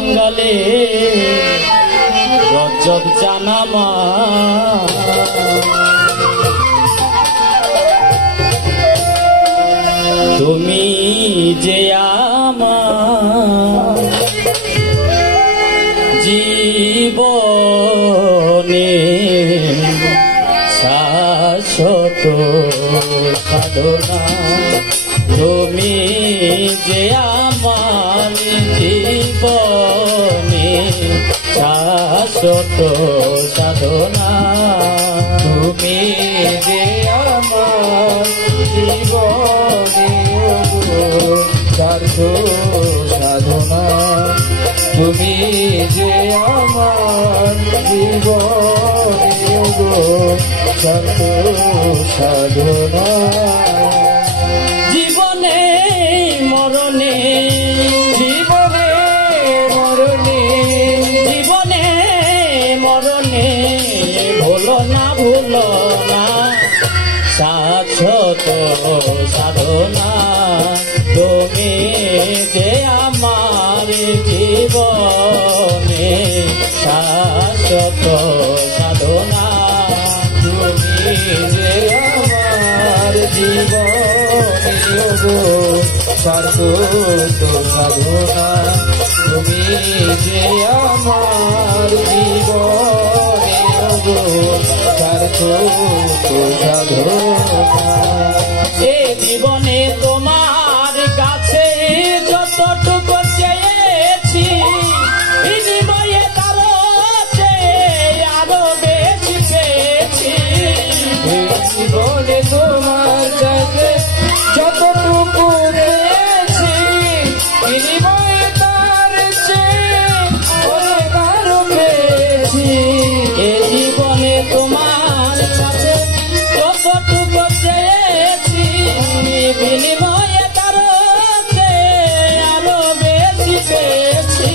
বাঙালি রজব জানামা তুমি যে আমার জীবনে শাশ্বত সাধনা তুমি যে আমার জীবনে শাশ্বত সাধনা তুমি যে আমার জীবনে সাধনা তুমি যে আমার জীবনে সাধনা জীবনে মরণে জীবনে মরণে জীবনে মরণে ভুলো না শাশ্বত সাধনা তুমি যে আমার জীবনে শাশ্বত সাধনা তুমি যে আমার জীবনে সার্থক সাধনা তুমি যে আমার জীবনে সার্থক সাধনা এ জীবনে তোমার কাছে যতটুকু চেয়েছি বিনিময়ে তারও আরো বেশি পেয়েছি জীবনে তোমার কাছে যতটুকু পেয়েছি বিনিময়ে তার চেয়ে অনেক আরো পেয়েছি এ জীবনে তোমার কাছে যতটুকু চেয়েছি বিনিময়ে তারও আরো বেশি পেয়েছি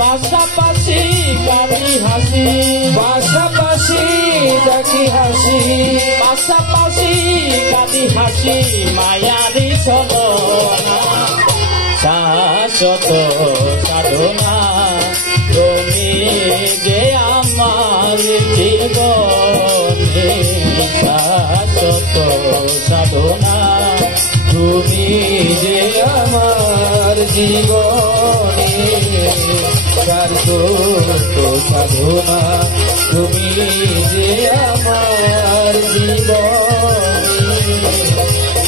পাশাপাশি কাটি হাসি পাশাপাশি ডাকি হাসি পাশাপাশি কাটি হাসি মায়ারি ছলনা শাশ্বত সাধনা তুমি যে আমার জীবনে শাশ্বত সাধনা তুমি যে আমার জীবনে সার্থক সাধনা তুমি যে আমার জীবনে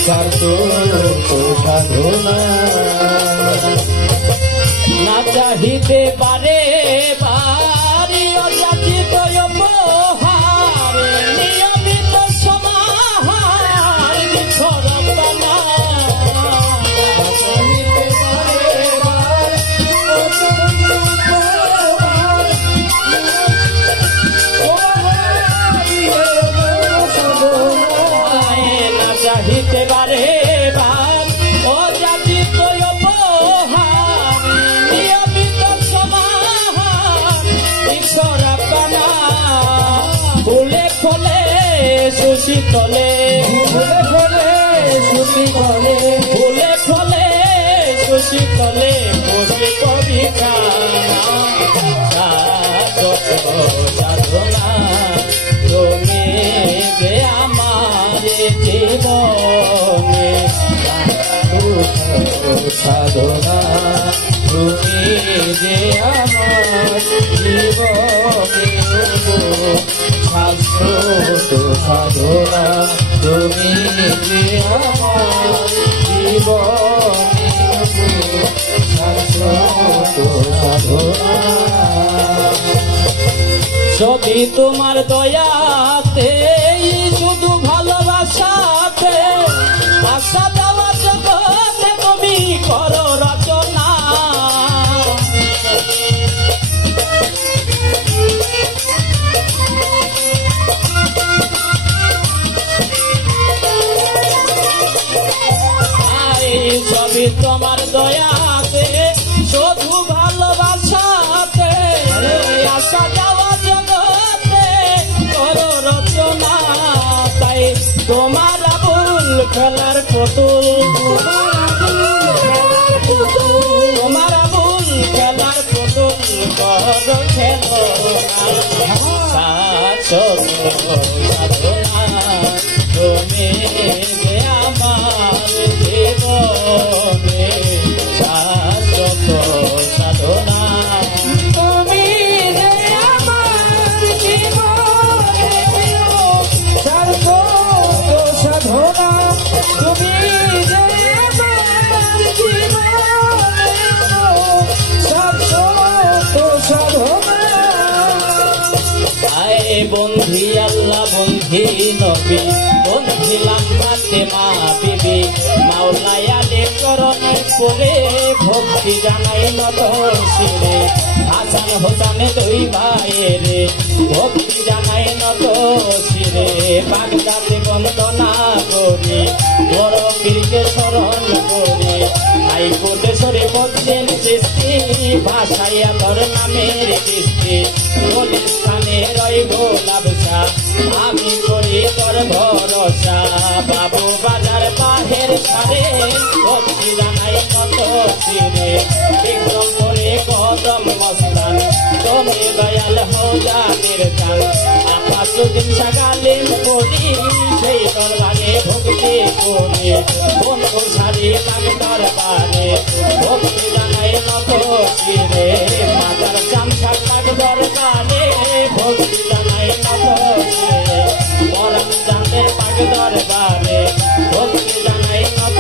সার্থক সাধনা না চাহিতে পারে বাড়ি অযাচিত উপহার নিয়মিত সমাহার ছড়াবানা না চাহিতে পারে বাড়ি অযাচিত উপহার নিয়মিত সমাহার ছড়াবানা ফুলে ফলে সুশীতলে ফুলে ফলে সুতি ফলে ফুলে ফলে সুশীতলে বসে পরীক্ষা সাধনা তুমি যে আমার জীবনে সাধনা তুমি যে আমার জীবনে শাশ্বত সাধনা তুমি যে আমার জীবনে শাশ্বত সাধনা যদি তোমার দয়াতে শুধু ভালোবাসাতে আশা দেওয়া জগতে তুমি করো রচনা সবই তোমার দয়াতে শুধু ভালোবাসাতে আশা দেওয়া জগতে করো রচনা তাই তোমার আবুল খেলার পুতুল তোমার আবুল খেলার পুতুল শাশ্বত সাধনা তুমি যে আমার জীবনে শাশ্বত সাধনা তুমি যে আমার জীবনে শাশ্বত সাধনা তুমি যে আমার জীবনে শাশ্বত সাধনা আয় বন্ধি আল্লাহ বন্ধি নবী বন্ধিলাম ফাতেমা বিবি মাওলায় আলী চরণে পড়ে ভক্তি জানাই নত শিরে হাসান হোসেন দুই ভাইয়েরে ভক্তি জানাই নত শিরে বাগদাদে বন্দনা করি বড় পীরকে স্মরণ করি হাইকোর্টে সরে পড়ছেন সৃষ্টি ভাষাইয়া তোর নামের কিস্তি স্থানে রইব লাভসা আমি করি তোর ভরসা বাবু বাজার বাহের সারে ভক্তি জানাই কত চিরে বিক্রম করে কদম মস্তান তুমি দয়াল হোজানের চান আকাশুদ্দিন সাগালিন করি সেই দরবারে ভক্তি করি বন্ধু সারি লাগ দরবারে ভক্তি জানাই কত চিরে মাতার চামচাক লাগ দরবারে ভক্তি জানাই কত চিরে মরণ চাঁদের পাগ দরবারে ভক্তি জানাই কত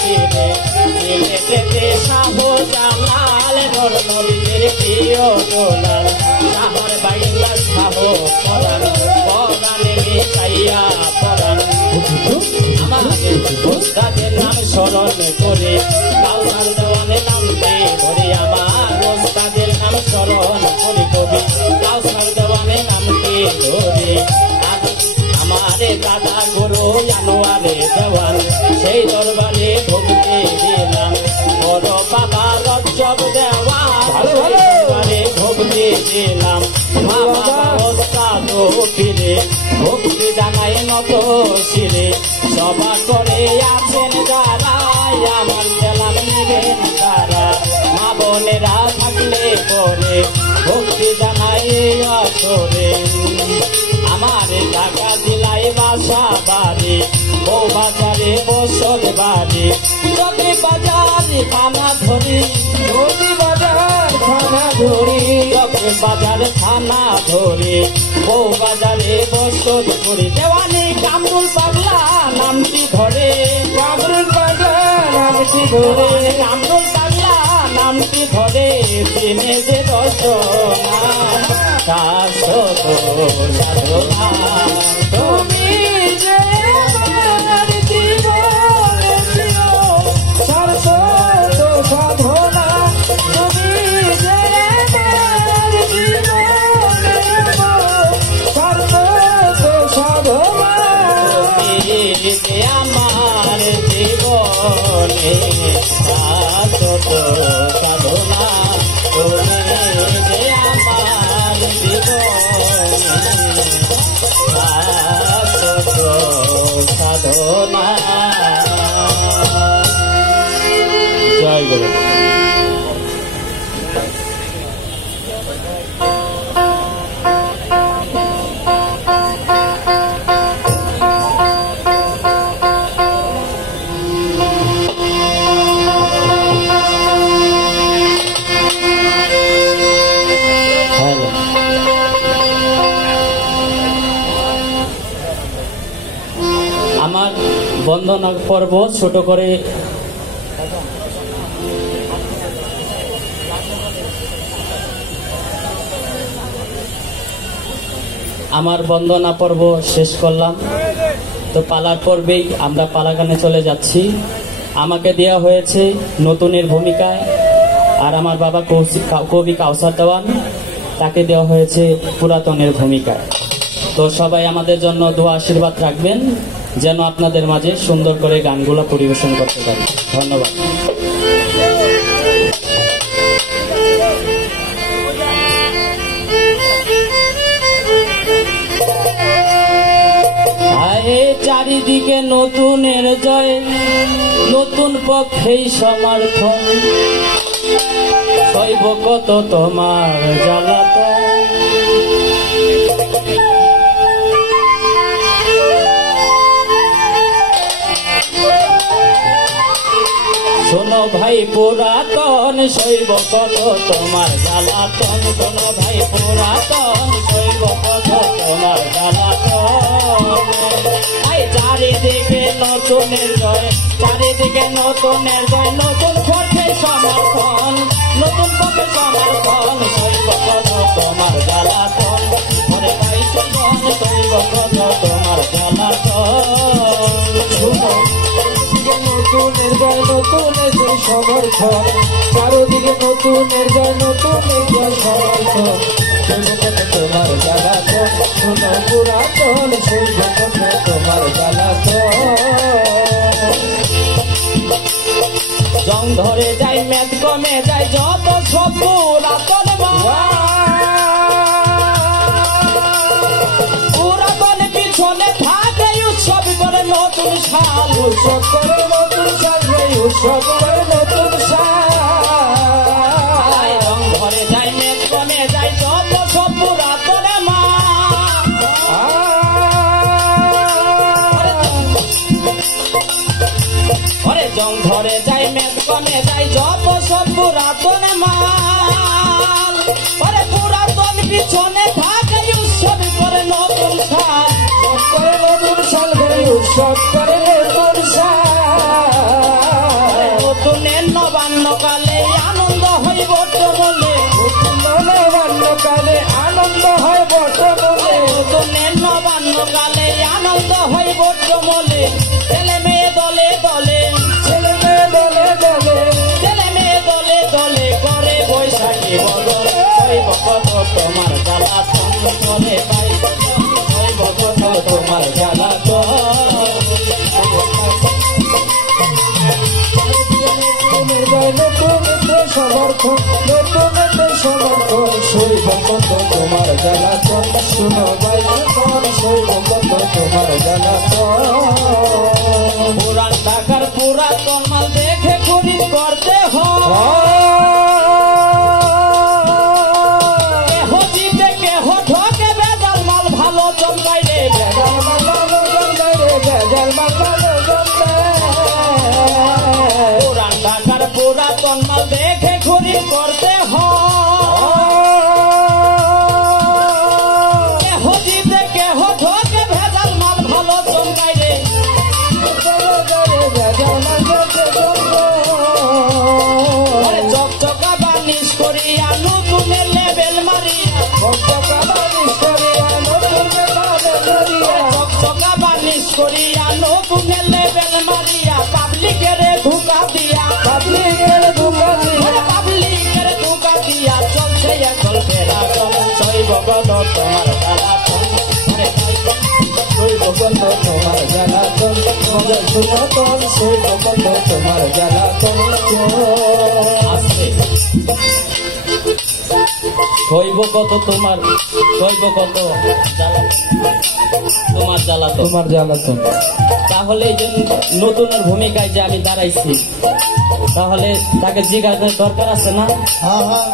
চিরে সিলেটেতে শাহ জালাল নর নবীর প্রিয় দোলাল শাহর বাইলা শাহ পরাণ পরাণে মিশাইয়া পরাণ আমাদের উস্তাদের নাম স্মরণ করে কাউসার দেওয়ানের নামকে ধরে আমার উস্তাদের নাম স্মরণ করে কবি কাউসার দেওয়ানের নামকে ধরে আমারে দাদা গুরু জানোয়ারে দেওয়ান সেই দরবারে ভক্তি দিলাম বড় বাবা রজ্জব দেওয়ান দরবারে ভক্তি দিলাম মা বাবা ওস্তাদ ফিরে ভক্তি জানাই নত শিরে সভা করে আছেন যারা আমার জেলা নিবেন তারা মা বোনেরা থাকলে পরে ভক্তি জানাই আসরে আমার ঢাকা জেলায় বাসা বাড়ি ও বাজারে বসত বাড়ি যদি বাজারে থানা ধরি যদি বাজার খানা ধরি যদি বাজার থানা ধরি ও বাজারে বসত করি দেওয়ানি কামরুল পাগলা নামটি ধরে কামরুল বাজার নামটি ধরে কামরুল পাগলা নামটি ধরে দিনে যে রচনা শাশ্বত সাধনা তুমি যে আমার জীবনে শাশ্বত সাধনা তুমি যে আমার জীবনে শাশ্বত সাধনা তুমি যে আমার জীবনে শাশ্বত সাধনা তুমি যে আমার জীবনে শাশ্বত সাধনা জয় গুরু আমার বন্দনা পর্ব ছোট করে আমার বন্দনা পর্ব শেষ করলাম। তো পালার পর্বেই আমরা পালাগানে চলে যাচ্ছি। আমাকে দেয়া হয়েছে নতুনের ভূমিকায়, আর আমার বাবা কবি কাউসার দেওয়ান, তাকে দেওয়া হয়েছে পুরাতনের ভূমিকায়। তো সবাই আমাদের জন্য দোয়া আশীর্বাদ রাখবেন যেন আপনাদের মাঝে সুন্দর করে গানগুলো পরিবেশন করতে পারি। ধন্যবাদ। চারিদিকে নতুনের জয়, নতুন পক্ষেই সমর্থন, সইব কত তোমার জ্বালাতন। শোনো ভাই পুরাতন সইব কত তোমার জ্বালাতন। শোনো ভাই পুরাতন সইব কত তোমার জ্বালাতন। আই চারিদিকে নতুনের জয়, চারিদিকে নতুনের জয়, নতুন পথে সমর্থন, নতুন পথে সমর্থন। সইব কত তোমার জ্বালাতন। ঘরে ভাই সুজন সইব কত তোমার জ্বালাতন। নতুনের জয় নতুনের জয় সমর্থন, চারদিকে নতুনের জয় নতুনের জয় সমর্থন। সৈবকত তোমার জ্বালাতন, শোনো পুরাতন সৈবকত তোমার জ্বালাতন। জং ধরে যায় মেদ কমে যায় যত সব পুরাতন পুরাতন পিছনে থাকে উৎসব করে নতুন সাল। উৎসব করে নতুন সাল, উৎসব করে নতুন সাল। জং ধরে যায় মেদ কমে যায় যত সব পুরাতন ওরে জং ধরে যায় মেদ কমে যায় যত সব পুরাতন মাল। ওরে পুরাতন পিছনে থাকে উৎসব করে নতুন সাল। করে নতুন সাল করে উৎসব করে নতুন সাল। নতুনের নবান্ন কালে আনন্দ হয় বটমূলে, নবান্ন কালে আনন্দ হয় বটমূলে। নতুনের নবান্ন কালে আনন্দ হয় বটমূলে। ছেলে মেয়ে দলে দলে, ছেলে মেয়ে দলে দলে, ছেলে মেয়ে দলে দলে করে বৈশাখী বদল। সইব কত তোমার জ্বালাতন। করে পাই সইব কত তোমার জ্বালাতন। নতুন সমর্থন, নতুন সমর্থন। সইব কত তোমার জ্বালাতন। শুনো ভাই সইব কত তোমার জ্বালাতন। পুরান ঢাকার পুরাতন মাল দেখে খরিদ করতে হয়। কেহ জিতে কেহ ঠকে বেজাল মাল ভালো চমকাই রে। বেজাল মালানো জন্মাই রে, বেজাল মালানো জন্মাই। পুরান ঢাকার পুরাতন মাল দেখে খরিদ করতে হয়। কেহ জিতে কেহ ঠকে ভেজাল মাল ভালো চমকাই রে। ওরে চকচকা বানিশ করিয়া নতুনের লেবেল মারিয়া, চকচকা বানিশ করিয়া নতুনের লেবেল মারিয়া। পাবলিকের ধোকা দিয়া, পাবলিকের ধোকা দিয়া চলছে এখন ফেরাতন। সইব কত তোমার জ্বালাতন। সইব কত তোমার জ্বালাতন। সুনতন সইব কত তোমার জ্বালাতন। আছে সইব কত তোমার, সইব কত তোমার জ্বালাতন। তোমার জ্বালাতন। তাহলে এই যে নতুনের ভূমিকায় যে আমি দাঁড়াইছি, তাহলে তাকে জিজ্ঞাসার দরকার আছে না? হ্যাঁ হ্যাঁ।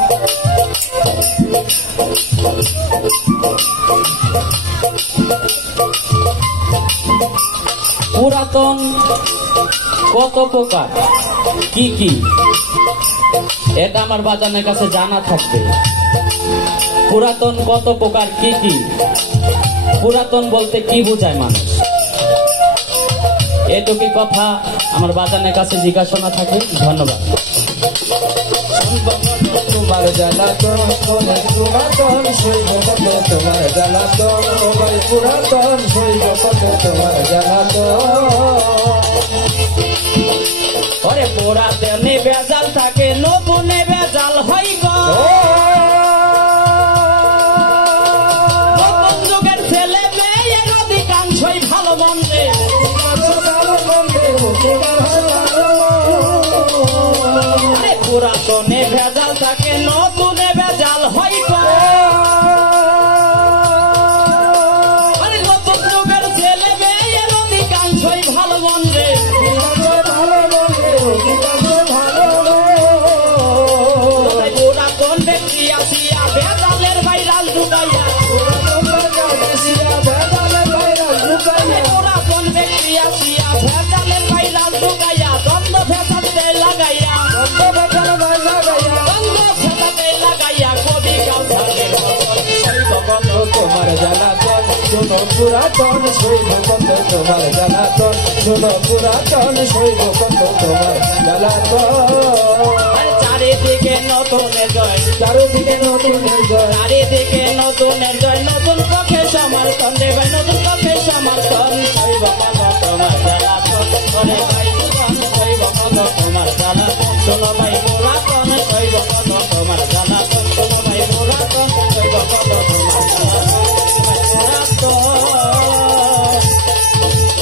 পুরাতন কত প্রকার, কি কি, এটা আমার বাজানের কাছে জানা থাকবে। পুরাতন কত প্রকার, কি কি, পুরাতন বলতে কি বোঝায় মানুষ, এটুকু কথা আমার বাজানের কাছে জিজ্ঞাসা থাকে। ধন্যবাদ। তোমার জ্বালাতন, পুরাতন সইব কত তোমার জ্বালাতন। ভাই পুরাতন সইব কত তোমার জ্বালাতন। ওরে পুরাতনে বেজাল থাকে, নতুনে বেজাল হয় গো। নতুন যুগের ছেলে মেয়ের অধিকাংশই ভালো মন্দে। আরে পুরাতনে ভেজাল থাকে, নতুনে বেজাল হয় গো। আরে নতুন যুগের ছেলে মেয়ের অধিকাংশই ভালো মন্দে। ব্যক্তি আসিয়া ভেজালের ভাইরাল ঢুকাইয়া পুরাতন আসিয়া ভেজালের ভাইরাল ঢুকাইয়া পুরাতন ব্যক্তি আসিয়া ভেজালের ভাইরাল ঢুকাইয়া দ্বন্দ্ব ফেসাদে লাগাইয়া কবি কাউসারের তোমার জ্বালাতন শোনো পুরাতন শৈব কত তোমার জ্বালাতন শোনো পুরাতন শৈব কত তোমার জ্বালাতন চারিদিকে নতুনের জয় চারিদিকে নতুনের জয় চারিদিকে নতুনের জয় নতুন পক্ষে সমর্থন দেবে নতুন পক্ষে সমর্থন শৈব কত তোমার জ্বালাতন ওরে ভাই জীবন শৈব কত তোমার জ্বালাতন শোনো ভাই পুরাতন শৈব কত তোমার জ্বালাতন শোনো ভাই পুরাতন শৈব কত তোমার জ্বালাতন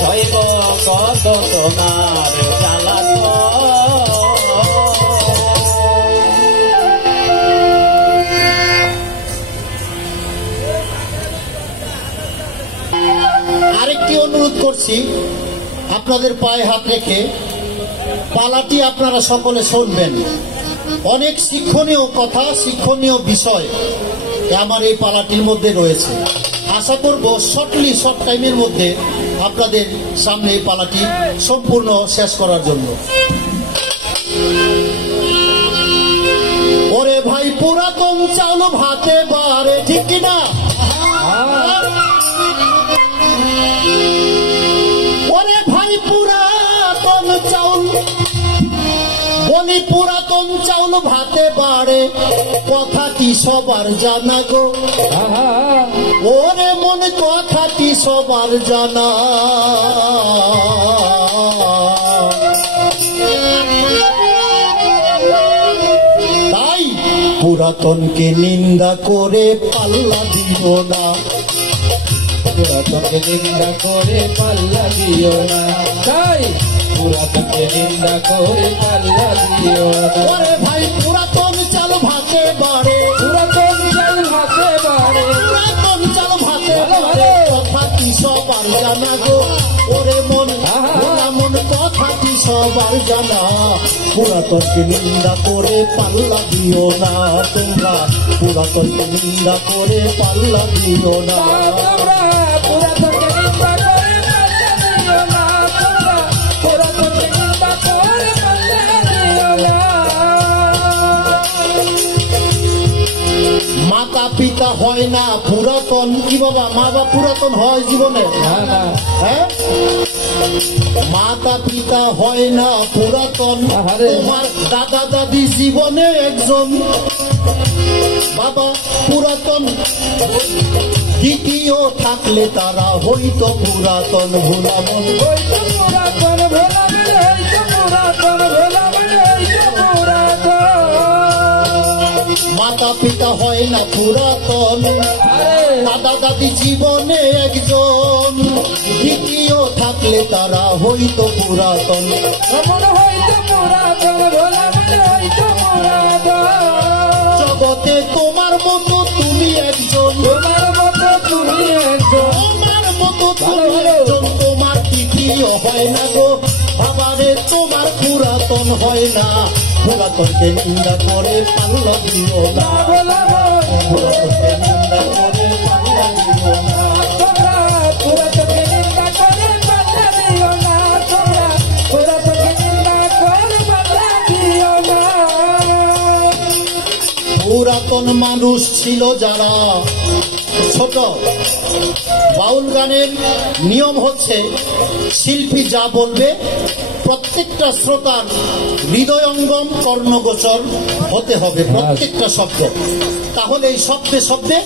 শৈব কত তোমার আরেকটি অনুরোধ করছি, আপনাদের পায়ে হাত রেখে পালাটি আপনারা সকলে শুনবেন। অনেক শিক্ষণীয় কথা, শিক্ষণীয় বিষয় আমার এই পালাটির মধ্যে রয়েছে। আশা করব শর্ট টাইমের মধ্যে আপনাদের সামনে এই পালাটি সম্পূর্ণ শেষ করার জন্য। ওরে ভাই পুরাতন চাউল ভাতে বারে, ঠিক কিনা? ওরে ভাই পুরাতন চাউল, বলি পুরাতন চাউল ভাতে বাড়ে, কথাটি সবার জানা গো। ওরে মনে কথাটি সবার জানা, তাই পুরাতনকে নিন্দা করে পাল্লা দিও না, পুরাতনকে নিন্দা করে পাল্লা দিও না, তাই পুরাতনকে নিন্দা করে পাল্লা দিও না। ওরে ভাই পুরাতন চাল ভাতে বাড়ে, পুরাতন চাল ভাতে বাড়ে, পুরাতন চাল ভাতে বাড়ে, কথাটি সবার জানা গো। ওরে মন মন কথাটি সবার জানা, পুরাতনকে নিন্দা করে পাল্লা দিও না তোমরা, পুরাতনকে নিন্দা করে পাল্লা দিও না। পুরাতনকে নিন্দা করে পাল্লা দিও না তোমরা, পুরাতনকে নিন্দা করে পাল্লা দিও না। মাতা পিতা হয় না পুরাতন, কি বাবা মা বাবা পুরাতন হয় জীবনে? হ্যাঁ, মাতা পিতা হয় না পুরাতন, তোমার দাদা দাদি জীবনে একজন বাবা পুরাতন, দ্বিতীয় থাকলে তারা হইতো পুরাতন ভোলামন, হইতো পুরাতন ভোলামন, হইতো পুরাতন ভোলামন, হইতো পুরাতন। মাতা পিতা হয় না পুরাতন, দাদা দাদি জীবনে একজন, দ্বিতীয় থাকলে তারা হইতো পুরাতন, হইতো পুরাতন ভোলামন, হইতো পুরাতন। জগতে তোমার মতো তুমি একজন, তোমার মতো তুমি একজন, তোমার মতো তুমি একজন, তোমার তৃতীয় হয় না গো বাবারে, তোমার পুরাতন হয় না, পুরাতনকে নিন্দা করে পাল্লা দিও না, পুরাতনকে নিন্দা করে পাল্লা দিও না। পুরাতনকে নিন্দা করে পাল্লা দিও না তোমরা, পুরাতনকে নিন্দা করে পাল্লা দিও না। পুরাতন মানুষ ছিল যারা ছোট, বাউল গানের নিয়ম হচ্ছে শিল্পী যা বলবে প্রত্যেকটা শ্রোতার হৃদয়ঙ্গম কর্ণগোচর হতে হবে, প্রত্যেকটা শব্দ, তাহলে এই শব্দে শব্দে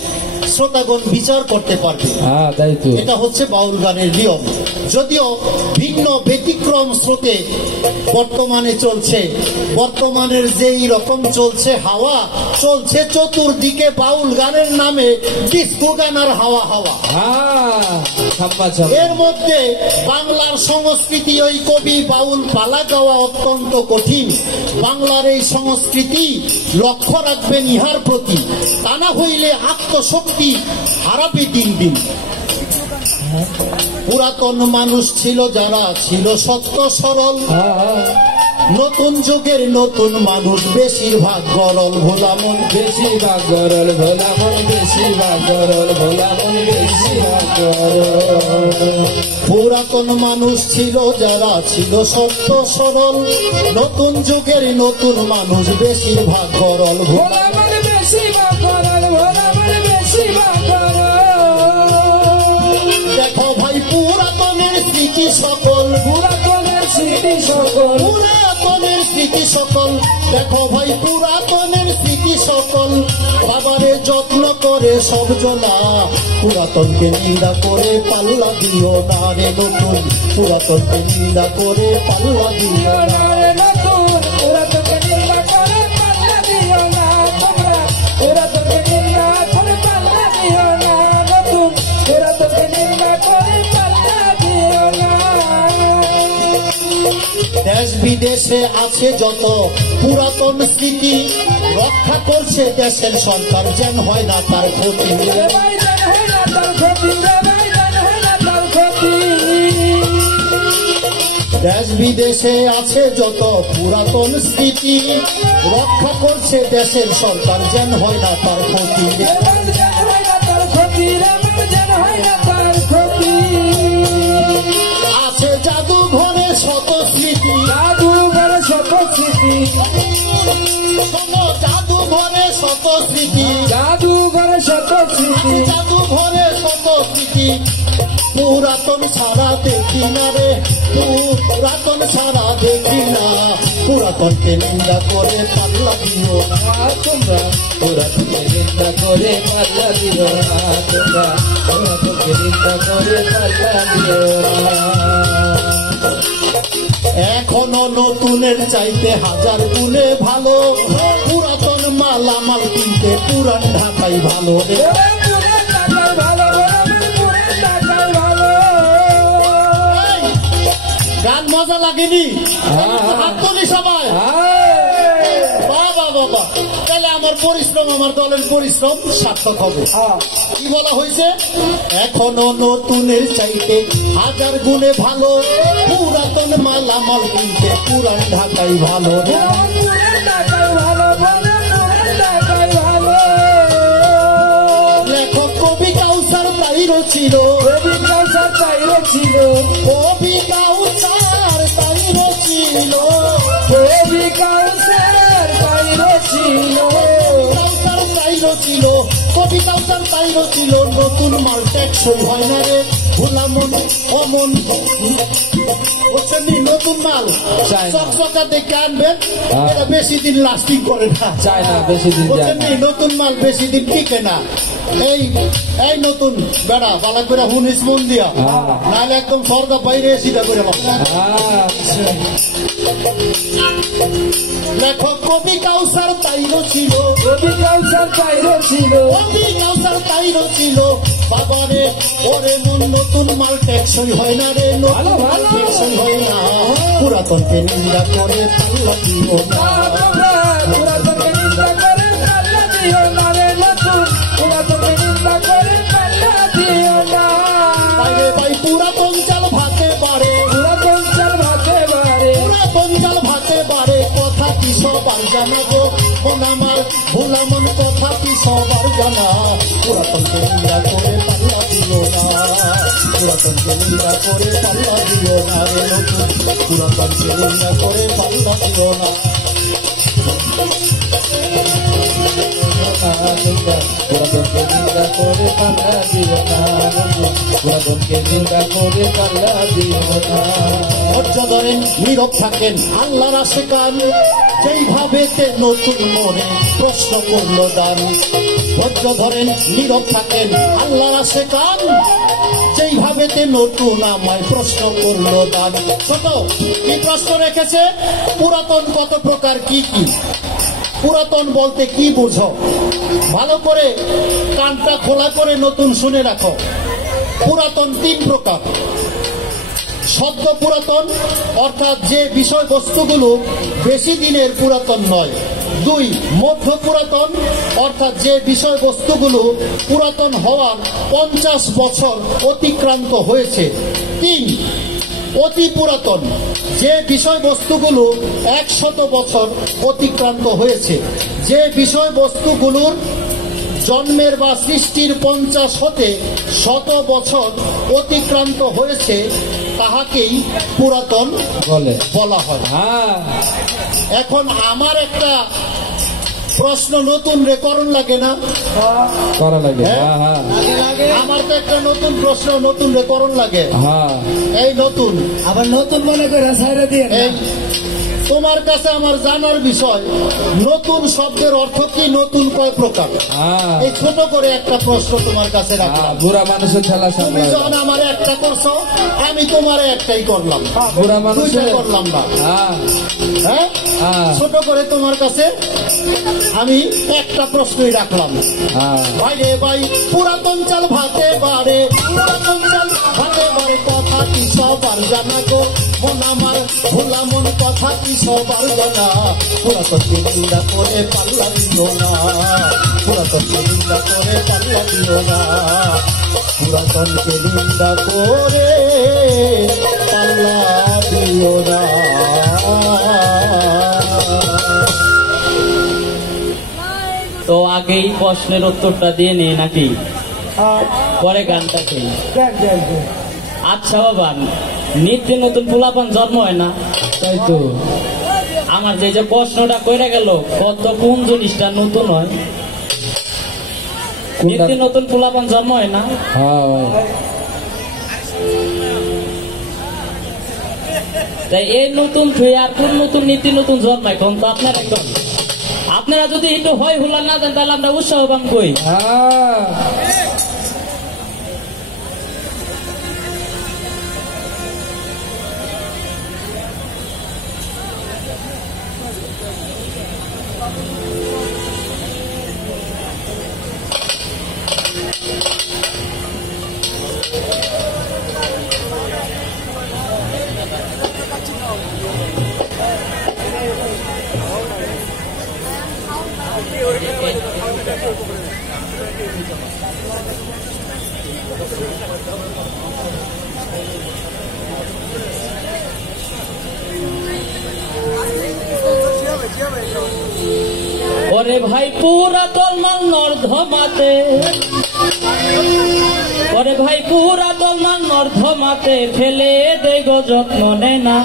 শ্রোতাগণ বিচার করতে পারবে। এটা হচ্ছে বাউল গানের নিয়ম। যদিও ভিন্ন ব্যতিক্রম স্রোতে বর্তমানে চলছে, বর্তমানের যেই রকম চলছে হাওয়া, চলছে চতুর্দিকে বাউল গানের নামে ডিস্কো গান আর হাওয়া হাওয়া। এর মধ্যে বাংলার সংস্কৃতি, ওই কবি বাউল পালা গাওয়া অত্যন্ত কঠিন। বাংলার এই সংস্কৃতি লক্ষ্য রাখবেন ইহার প্রতি, তা না হইলে আত্মশক্তি হারাবে দিন দিন। পুরাতন মানুষ ছিল যারা ছিল সত্য সরল, নতুন যুগের নতুন মানুষ বেশিরভাগ গরল ভোলা মন, বেশিরভাগ গরল ভোলা মন, বেশিরভাগ গরল ভোলা মন, বেশিরভাগ গরল। পুরাতন মানুষ ছিল যারা ছিল সত্য সরল, নতুন যুগের নতুন মানুষ বেশিরভাগ গরল ভোলা। ভোলা মন বেশিরভাগ গরল, ভোলা মন বেশিরভাগ গরল। দেখো ভাই পুরাতনের স্মৃতি সকল, পুরাতনের স্মৃতি সকল, পুরাতনের স্মৃতি সকল। দেখো ভাই পুরাতনের স্মৃতি সকল, বাবারে যত্ন করে সব জনা। পুরাতনকে নিন্দা করে পাল্লা দিও না রে নতুন, পুরাতনকে নিন্দা করে পাল্লা দিও না। নতুন পুরাতনকে নিন্দা করে পাল্লা দিও না তোমরা, পুরাতনকে নিন্দা করে পাল্লা দিও না। নতুন পুরাতনকে নিন্দা করে পাল্লা দিও না। দেশ বিদেশে আছে যত পুরাতন স্মৃতি, রক্ষা করছে দেশের সরকার যেন হয় না তার ক্ষতি। রে ভাই জান হয় না তার ক্ষতি, রে ভাই জান হয় না তার ক্ষতি। দেশ বিদেশে আছে যত পুরাতন স্মৃতি, রক্ষা করছে দেশের সরকার যেন হয় না তার ক্ষতি। রে ভাই জান হয় না তার ক্ষতি, রে ভাই জান হয় না তার ক্ষতি। আছে জাদুঘরে শত স্মৃতি, জাদুঘরে শত স্মৃতি, শোনো জাদুঘরে শত স্মৃতি, জাদুঘরে শত স্মৃতি। জাদুঘরে শত স্মৃতি। পুরাতন ছাড়া দেখি না রে, পুরাতন ছাড়া দেখি না। পুরাতনকে নিন্দা করে পাল্লা দিও না তোমরা, পুরাতনকে নিন্দা করে পাল্লা দিও না তোমরা, পুরাতনকে নিন্দা করে পাল্লা দিও না। এখনো নতুনের চাইতে হাজার গুণে ভালো, পুরাতন মালামাল কিনতে পুরান ঢাকাই ভালো রে। ওরে পুরে টাকায় ভালো, ওরে পুরে টাকায় ভালো। এই, গান মজা লাগেনি? হাত তুলি সবাই। বাবা বাবা, তাহলে আমার পরিশ্রম, আমার দলের পরিশ্রম সার্থক হবে। কি বলা হয়েছে? এখনো নতুনের চাইতে হাজার গুণে ভালো, পুরাতন মালামাল কিনতে পুরান ঢাকাই ভালো রে। পুরে টাকায় ভালো, ওরে পুরে টাকায় ভালো। লেখক কবি কাউসার তাইরও ছিল, কবি কাউসার তাইরও ছিল, কবি কাউসার তাইরও ছিল, কবি কাউসার তাইরও ছিল। কাউসার তাইরও ছিল, কবি কাউসার তাইরও ছিল। নতুন মাল টেকসই হয় না রে, ভোলা মন অমন বলছেন নি, নতুন মাল চায় না। চকচকা দেখে আনবেন, এটা বেশি দিন লাস্টিং করে না। চায় না, বেশি দিন যায় বলছেন না। নি, নতুন মাল বেশি দিন টিকে না। এই এই নতুন বেড়া বালা করে হুনিস মন দিয়া, নাহলে একদম সর্দা বাইরে সিধা করে বাবা। লেখক কবি কাউসার তাইরও ছিল, কবি কাউসার তাইরও ছিল, কবি কাউসার তাইরও ছিল। বাবারে ওরে মন নতুন মাল টেকসই হয় না রে, ভালো, নতুন মাল ভালো। টেকসই হয় না। পুরাতনকে নিন্দা করে পাল্লা দিও না। পুরাতনকে নিন্দা করে পাল্লা দিও না রে, নতুন পুরাতনকে নিন্দা করে পাল্লা দিও না। বাইরে ভাই পুরাতন চাল ভাতে পারে, পুরাতন চাল ভাতে বাড়ে, পুরাতন চাল ভাতে পারে। কথা কি সবার জানা গো মন আমার, ভোলা মন কথা কি সবার জানা। পুরাতনকে নিন্দা করে পাল্লা দিও না, পুরাতনকে নিন্দা করে পাল্লা দিও না রে নতুন, পুরাতনকে নিন্দা করে পাল্লা দিও না। পুরাতনকে নিন্দা করে পাল্লা দিও না, পুরাতনকে নিন্দা করে পাল্লা দিও না। ধৈর্য ধরেন নীরব থাকেন আল্লাহর আশেকান, যেইভাবে তে নতুন মনে প্রশ্ন করল দান। ধৈর্য ধরেন নীরব থাকেন আল্লাহর আশেকান, যেইভাবে তে নতুন আমায় প্রশ্ন করল দান। ছোট কি প্রশ্ন রেখেছে? পুরাতন কত প্রকার, কি কি? পুরাতন বলতে কি বুঝো? ভালো করে কানটা খোলা করে নতুন শুনে রাখো। পুরাতন তিন প্রকার। সদ্য পুরাতন অর্থাৎ যে বিষয়বস্তুগুলো বেশি দিনের পুরাতন নয়। 2, মধ্য পুরাতন অর্থাৎ যে বিষয়বস্তুগুলো পুরাতন হওয়ার 50 বছর অতিক্রান্ত হয়েছে। 3, অতি পুরাতন, যে বিষয়বস্তুগুলো 100 বছর অতিক্রান্ত হয়েছে, যে বিষয়বস্তুগুলোর জন্মের বা সৃষ্টির 50 হতে 100 বছর অতিক্রান্ত হয়েছে, তাহাকেই পুরাতন বলা হয়। এখন আমার একটা প্রশ্ন, নতুন রেকর্ড লাগে না? করা লাগে। আমার তো একটা নতুন প্রশ্ন, নতুন রেকর্ড লাগে। এই নতুন, আবার নতুন মনে করে সাইরা দিয়ে এই তোমার কাছে আমার জানার বিষয়, নতুন শব্দের অর্থ কি, নতুন কয় প্রকার? এই ছোট করে একটা প্রশ্ন তোমার কাছে রাখলাম। বুড়া মানুষের খেলা, তুমি যখন আমার একটা করছো, আমি তোমার একটাই করলাম, বুড়া মানুষের করলাম না। হ্যাঁ, ছোট করে তোমার কাছে আমি একটা প্রশ্নই রাখলাম। ভাই রে ভাই, পুরাতন চাল ভাতে বাড়ে, পুরাতন চাল ভাতে বাড়ে, কথা কি সবার জানা গো, মন আমার ভোলা মন, কথা কি সবার জানা, পুরাতন নিন্দা করে পাল্লা দিও না, পুরাতন নিন্দা করে পাল্লা দিও না, পুরাতনকে নিন্দা করে পাল্লা দিও না। তো আগেই প্রশ্নের উত্তরটা দিয়ে নিয়ে নাকি পরে গানটা খেয়ে? আচ্ছা বাবা, নিত্য নতুন পোলাপান জন্ম হয় না? তাই তো আমার যে প্রশ্নটা কইরা গেল, কত কোন জিনিসটা নতুন হয়? নিত্য নতুন পোলাপান জন্ম হয় না? তাই এই নতুন থুয়ে আর কোন নতুন নীতি নতুন জন্মায় কোন? তো আপনারা একদম, আপনারা যদি একটু হয় হুলা না দেন, তাহলে আমরা উৎসাহ পাম কই? ওরে ভাই পুরাতন মাল নর্ধমাতে, ওরে ভাই পুরাতন মাল নর্ধমাতে, ফেলে দে গো যত্ন নেয় না,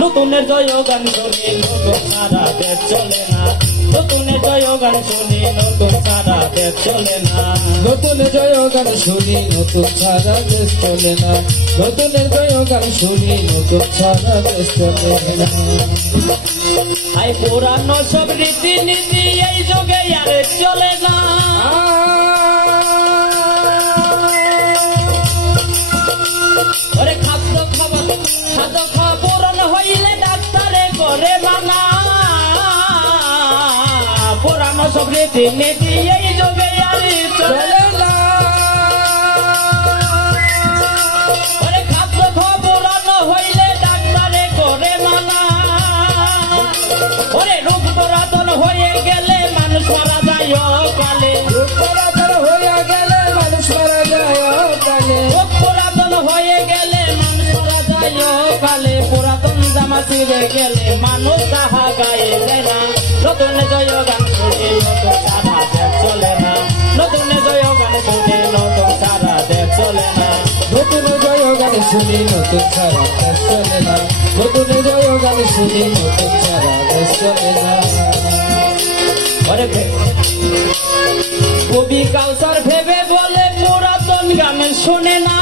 নতুনের জয় গান শুনি নতুন সারা দেশ চলে না, নতুনের জয় গান শুনি নতুন সারা দেশ চলে না, নতুন জয় গান শুনি নতুন সারা দেশ চলে না, নতুনের জয় গান শুনি নতুন সারা দেশ চলে না। হাই পুরানো সব রীতি নীতি এই যুগে আর চলে না, ওরে খাদ্য খাওয়া পুরানো হইলে ডাক্তারে করে মানা, পুরানো সব রীতি নীতি এই যুগে আর চলে না, ওরে খাদ্য খাওয়া পুরানো হইলে ডাক্তারে করে মানা, ওরে রোগ পুরাতন হয়ে গেলে মানুষ মারা যায় কালে, রোগ পুরাতন হয়ে গেলে মানুষ মারা যায় কালে, রোগ পুরাতন হয়ে গেলে মানুষ মারা যায় কালে, পুরাতন জামা ছিঁড়ে গেলে মানুষ তাহা গায়ে যায় না, নতুন জয় গান শুনি নতুন সারা দেশ চলে না, নতুন জয় গান শুনি নতুন সারা দেশ চলে না, নতুন জয় গান শুনি নতুন সারা দেশ চলে না, নতুন জয় গান শুনি নতুন সারা দেশ চলে না। কবি কাউসার ভেবে বলে পুরাতন গান শোনে না,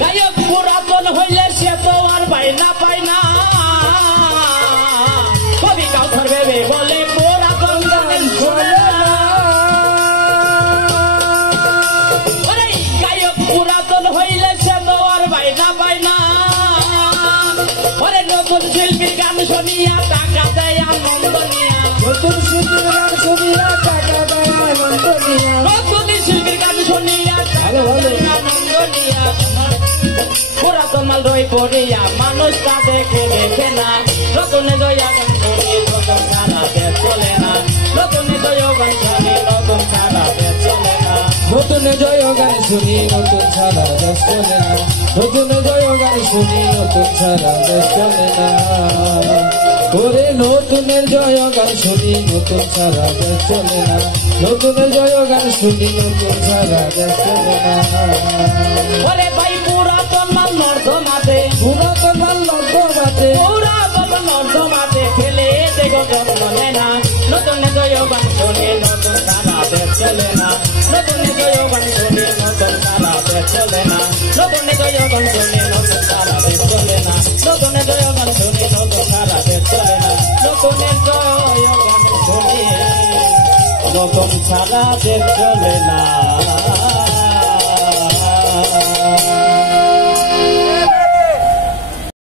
গায়ক পুরাতন হইলে সে তো আর পায় না, কবি কাউসার ভেবে বলে পুরাতন গান শোনে না, গায়ক পুরাতন হইলে সে তো আর পায় না, ওরে নতুন শিল্পীর গান শুনিয়া টাকা দেয় আনন্দ নিয়া, নতুন শিল্পীর গান শুনিয়া টাকা দেয় আনন্দ নিয়া, নতুন শিল্পীর গান শুনিয়া টাকা দেয় আনন্দ নিয়া, পুরাতন মাল রই পড়িয়া মানুষ তা দেখে না, নতুন জয়া গান শুনি নতুন সারা দেশ চলে না, নতুন জয় গান শুনি নতুন সারা দেশ চলে না, জয় গান শুনি নতুন ছাড়া দেশ চলে না, নতুন জয় গান শুনি নতুন ছাড়া দেশ চলে না। ওরে নতুনের জয় গান শুনি নতুন ছাড়া দেশ চলে না, নতুনের জয় গান শুনি নতুন ছাড়া দেশ চলে না। ওরে ভাই পুরাতন মাল নর্দমাতে, পুরাতন মাল নর্দমাতে, পুরাতন নর্দমাতে ফেলে দেখো চলে না, নতুন জয় গান শুনি নতুন ছাড়া দেশ চলে না, নতুন জয় গান শুনি নতুন ছাড়া দেশ চলে না, নতুন জয় গান শুনি নতুন ছাড়া দেশ চলে না, নতুন জয় গান শুনি নতুন ছাড়া দেশ চলে না, নতুন জয় গান শুনি নতুন ছাড়া দেশ চলে না।